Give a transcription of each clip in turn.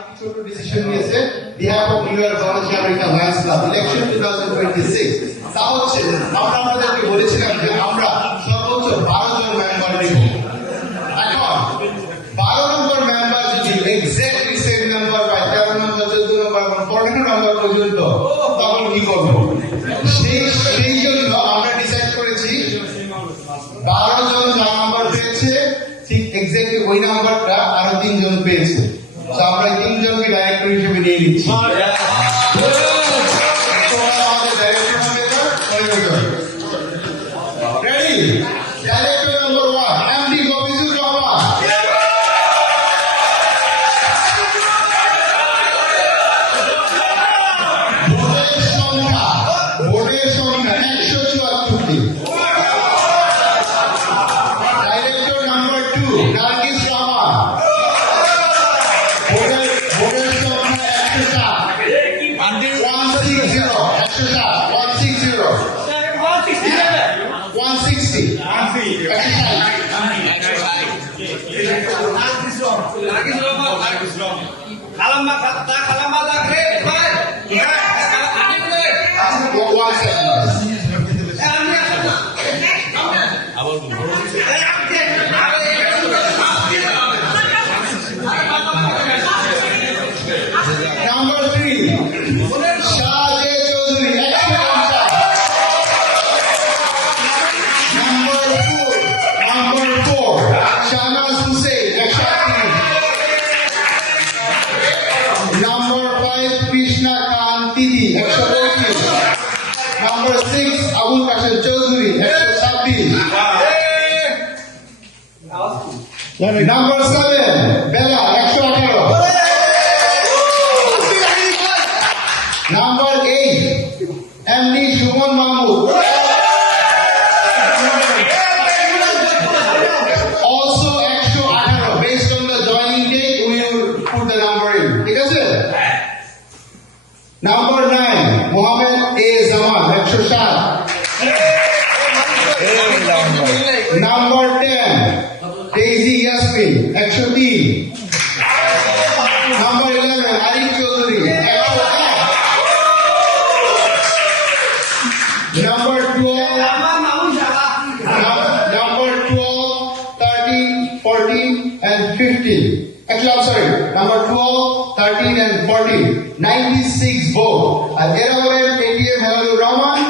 আরেকটি ছোট ডিসিশন নিয়েছে বিহাফ অফ নিউ ইয়র্ক গণতন্ত্র আমেরিকা লায়ন্স ক্লাব ইলেকশন 2026 তা হচ্ছে আমরা আপনাদেরকে বলেছিলাম যে আমরা সর্বোচ্চ 12 জন মেম্বার নেব। এখন 12 নম্বর মেম্বার যদি এক্স্যাক্টলি সেম নাম্বার পায় 13 নম্বর 14 নম্বর এবং 15 নম্বর পর্যন্ত তখন কি করব? সেই জন্য আমরা ডিসাইড করেছি 12 জন যে নাম্বার পেয়েছে ঠিক এক্স্যাক্টলি ওই নাম্বারটা আরো 3 জন পেয়েছে। তো আমরা 3 জনকে ডাইরেক্টর হিসেবে নিয়ে নিচ্ছি। Number 7, Bella, 118. Number 8, MD Shuman Mahmood. Also 118. Based on the joining date, we will put the number in. ঠিক আছে? Number 9, Mohammed A. Zaman, 107. Number 10, Daisy Yasmin, 103. Number 11, Arif Chaudhary, 108. Number 12, number 12, 13, 14, and 15. Actually, I'm sorry. Number 12, 13, and 14. 96 vote. And Erawan, ATM, Halil Rahman,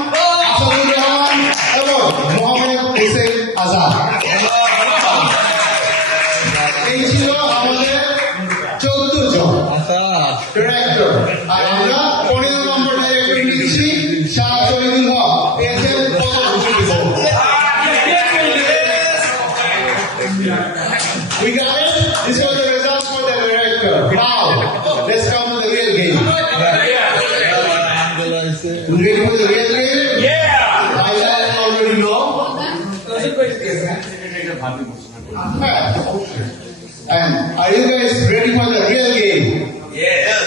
Asadul Rahman, এবং Mohammed Hussein Azad. এই ছিল আমাদের 14 জন director. আর আমরা 15 নম্বর director নিচ্ছি শাহ শহীদুল হক পেয়েছেন 25 vote. We got it? This was the results for the director. Now, let's come to the real game. You ready for the real game? Yeah! I already know. And are you guys ready for the real game? Yes.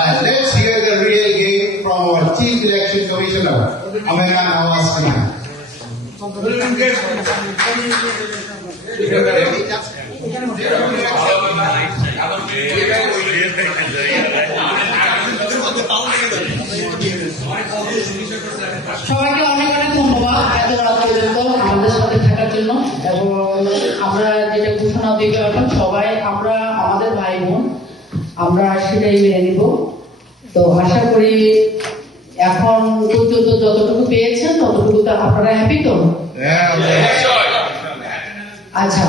And let's hear the real game from our Chief Election Commissioner, Amina Nawaz Khan. সবাইকে অনেক অনেক ধন্যবাদ এত রাত পর্যন্ত আমাদের সাথে থাকার জন্য। এবং আমরা যেটা ঘোষণা দিতে পারলাম সবাই আমরা আমাদের ভাই বোন আমরা সেটাই মেনে নিব। তো আশা করি এখন পর্যন্ত যতটুকু পেয়েছেন ততটুকু তো আপনারা হ্যাপি তো? আচ্ছা,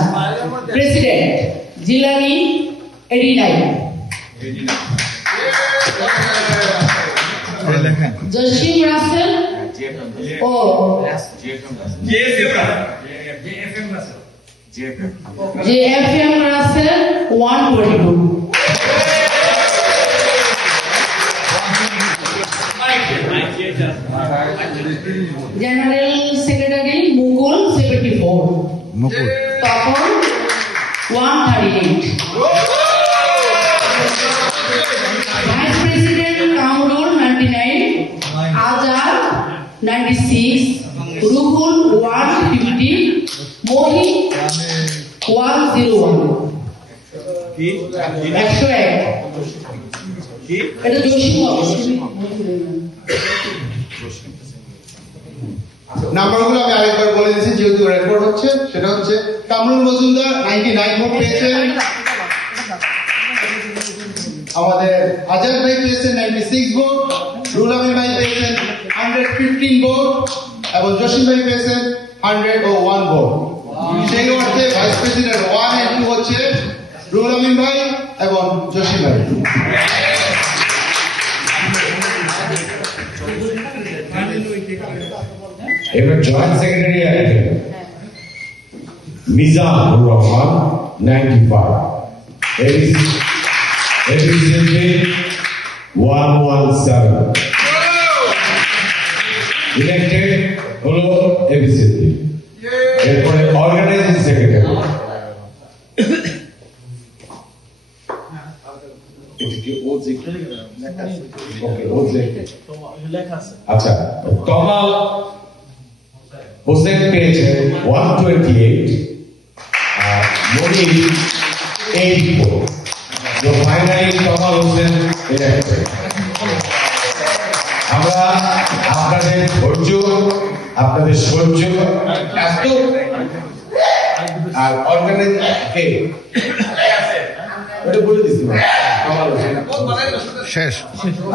প্রেসিডেন্ট জিলানি 89, জসিম রাসেল ও JFM রাসেল 122, জেনারেল সেক্রেটারি মুকুল 74, তপন 138, ভাইস প্রেসিডেন্ট কামরুল 99, আজাদ 96, রুহুল 150, মোহি 101, 101 এটা জসিম বাবু। নাম্বারগুলো আমি আরেকবার বলে দিচ্ছি যেহেতু রেকর্ড হচ্ছে। সেটা হচ্ছে কামরুল মজুমদার 99 ভোট পেয়েছেন, আমাদের আজাদ ভাই পেয়েছেন 96 ভোট, রুহুল আমিন ভাই পেয়েছেন 115 ভোট এবং জসিম ভাই পেয়েছেন 101 ভোট। সেই অর্থে ভাইস প্রেসিডেন্ট 1 এবং 2 হচ্ছে রুহুল আমিন ভাই এবং জসিম ভাই। এবার joint secretariat Mizanur Rahman 95, এবিসিপি 117 elected হলো এবিসিপি। এরপরে অর্গানাইজিং সেক্রেটারি আচ্ছা তমাল হোসেন পেয়েছেন 128 আর মনির 84। তো ফাইনালি তমাল হোসেন ইলেক্টেড। আমরা আপনাদের ধৈর্য, আপনাদের সহ্য এত আর অর্গানাইজে ওটা বলে দিচ্ছি শেষ।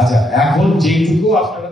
আচ্ছা এখন যেটুকু আপনারা